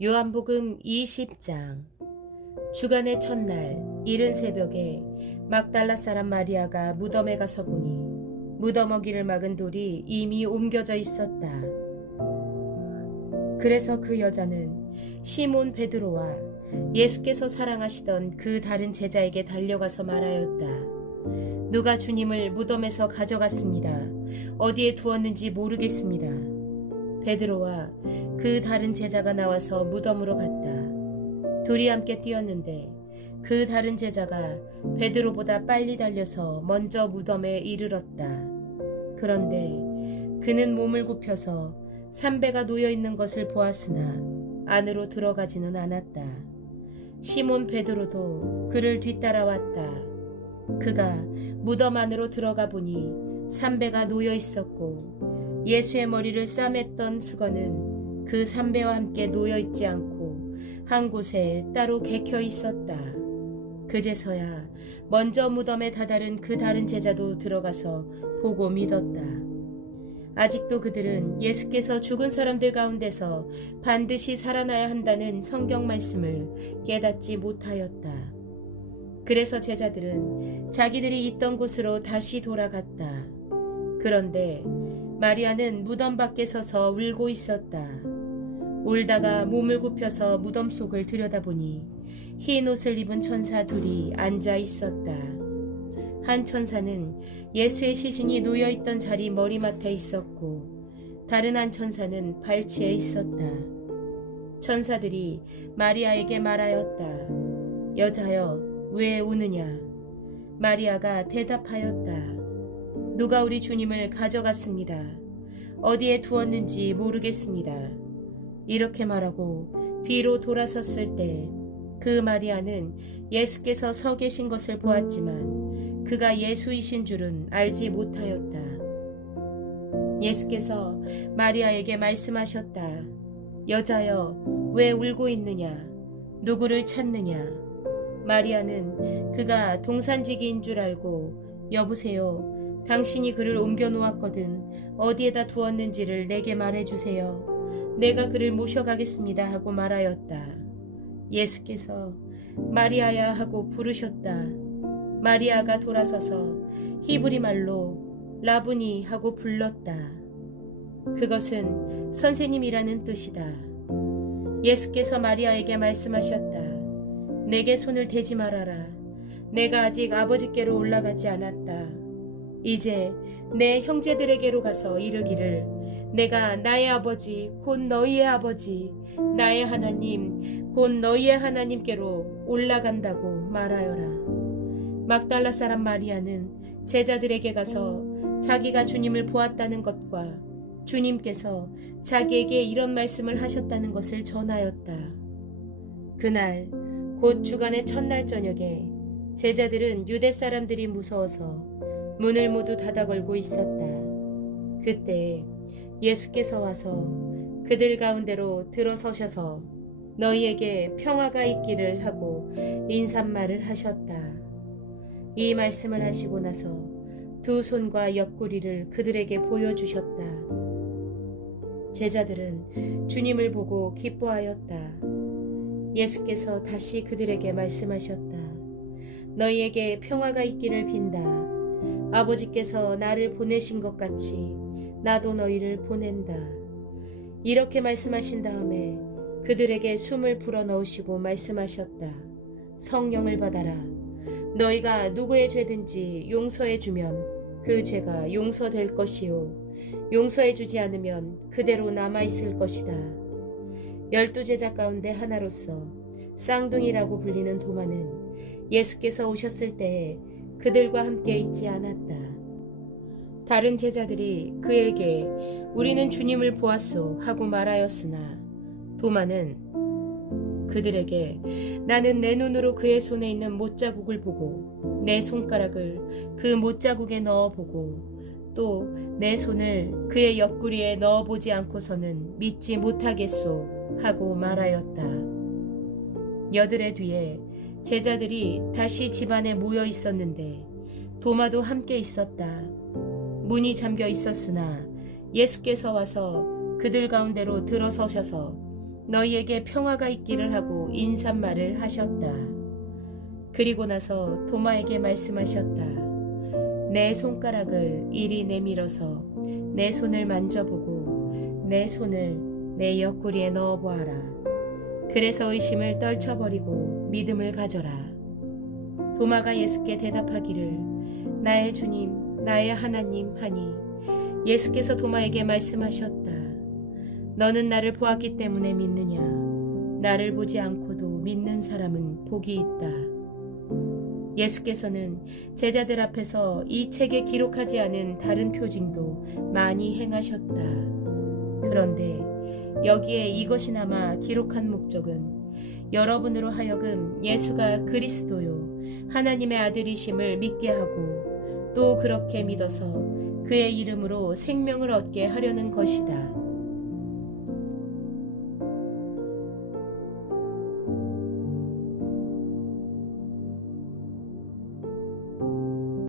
요한복음 20장 주간의 첫날 이른 새벽에 막달라 사람 마리아가 무덤에 가서 보니 무덤어기를 막은 돌이 이미 옮겨져 있었다. 그래서 그 여자는 시몬 베드로와 예수께서 사랑하시던 그 다른 제자에게 달려가서 말하였다. 누가 주님을 무덤에서 가져갔습니다. 어디에 두었는지 모르겠습니다. 베드로와 그 다른 제자가 나와서 무덤으로 갔다. 둘이 함께 뛰었는데 그 다른 제자가 베드로보다 빨리 달려서 먼저 무덤에 이르렀다. 그런데 그는 몸을 굽혀서 삼배가 놓여 있는 것을 보았으나 안으로 들어가지는 않았다. 시몬 베드로도 그를 뒤따라왔다. 그가 무덤 안으로 들어가 보니 삼배가 놓여 있었고 예수의 머리를 싸맸던 수건은 그 삼배와 함께 놓여 있지 않고 한 곳에 따로 개켜 있었다. 그제서야 먼저 무덤에 다다른 그 다른 제자도 들어가서 보고 믿었다. 아직도 그들은 예수께서 죽은 사람들 가운데서 반드시 살아나야 한다는 성경 말씀을 깨닫지 못하였다. 그래서 제자들은 자기들이 있던 곳으로 다시 돌아갔다. 그런데 마리아는 무덤 밖에 서서 울고 있었다. 울다가 몸을 굽혀서 무덤 속을 들여다보니 흰 옷을 입은 천사 둘이 앉아 있었다. 한 천사는 예수의 시신이 놓여 있던 자리 머리맡에 있었고 다른 한 천사는 발치에 있었다. 천사들이 마리아에게 말하였다. 여자여, 왜 우느냐? 마리아가 대답하였다. 누가 우리 주님을 가져갔습니다. 어디에 두었는지 모르겠습니다. 이렇게 말하고 뒤로 돌아섰을 때 그 마리아는 예수께서 서 계신 것을 보았지만 그가 예수이신 줄은 알지 못하였다. 예수께서 마리아에게 말씀하셨다. 여자여, 왜 울고 있느냐? 누구를 찾느냐? 마리아는 그가 동산지기인 줄 알고 여보세요. 당신이 그를 옮겨 놓았거든. 어디에다 두었는지를 내게 말해 주세요. 내가 그를 모셔가겠습니다 하고 말하였다. 예수께서 마리아야 하고 부르셨다. 마리아가 돌아서서 히브리 말로 라부니 하고 불렀다. 그것은 선생님이라는 뜻이다. 예수께서 마리아에게 말씀하셨다. 내게 손을 대지 말아라. 내가 아직 아버지께로 올라가지 않았다. 이제 내 형제들에게로 가서 이르기를 내가 나의 아버지 곧 너희의 아버지 나의 하나님 곧 너희의 하나님께로 올라간다고 말하여라. 막달라 사람 마리아는 제자들에게 가서 자기가 주님을 보았다는 것과 주님께서 자기에게 이런 말씀을 하셨다는 것을 전하였다. 그날 곧 주간의 첫날 저녁에 제자들은 유대 사람들이 무서워서 문을 모두 닫아 걸고 있었다. 그때 예수께서 와서 그들 가운데로 들어서셔서 너희에게 평화가 있기를 하고 인사말을 하셨다. 이 말씀을 하시고 나서 두 손과 옆구리를 그들에게 보여주셨다. 제자들은 주님을 보고 기뻐하였다. 예수께서 다시 그들에게 말씀하셨다. 너희에게 평화가 있기를 빈다. 아버지께서 나를 보내신 것 같이 나도 너희를 보낸다. 이렇게 말씀하신 다음에 그들에게 숨을 불어 넣으시고 말씀하셨다. 성령을 받아라. 너희가 누구의 죄든지 용서해 주면 그 죄가 용서될 것이요. 용서해 주지 않으면 그대로 남아있을 것이다. 열두 제자 가운데 하나로서 쌍둥이라고 불리는 도마는 예수께서 오셨을 때에 그들과 함께 있지 않았다. 다른 제자들이 그에게 우리는 주님을 보았소 하고 말하였으나 도마는 그들에게 나는 내 눈으로 그의 손에 있는 못자국을 보고 내 손가락을 그 못자국에 넣어 보고 또 내 손을 그의 옆구리에 넣어 보지 않고서는 믿지 못하겠소 하고 말하였다. 여들의 뒤에 제자들이 다시 집안에 모여 있었는데 도마도 함께 있었다. 문이 잠겨 있었으나 예수께서 와서 그들 가운데로 들어서셔서 너희에게 평화가 있기를 하고 인사말을 하셨다. 그리고 나서 도마에게 말씀하셨다. 내 손가락을 이리 내밀어서 내 손을 만져보고 내 손을 내 옆구리에 넣어보아라. 그래서 의심을 떨쳐버리고 믿음을 가져라. 도마가 예수께 대답하기를 나의 주님, 나의 하나님 하니 예수께서 도마에게 말씀하셨다. 너는 나를 보았기 때문에 믿느냐? 나를 보지 않고도 믿는 사람은 복이 있다. 예수께서는 제자들 앞에서 이 책에 기록하지 않은 다른 표징도 많이 행하셨다. 그런데 여기에 이것이나마 기록한 목적은 여러분으로 하여금 예수가 그리스도요, 하나님의 아들이심을 믿게 하고 또 그렇게 믿어서 그의 이름으로 생명을 얻게 하려는 것이다.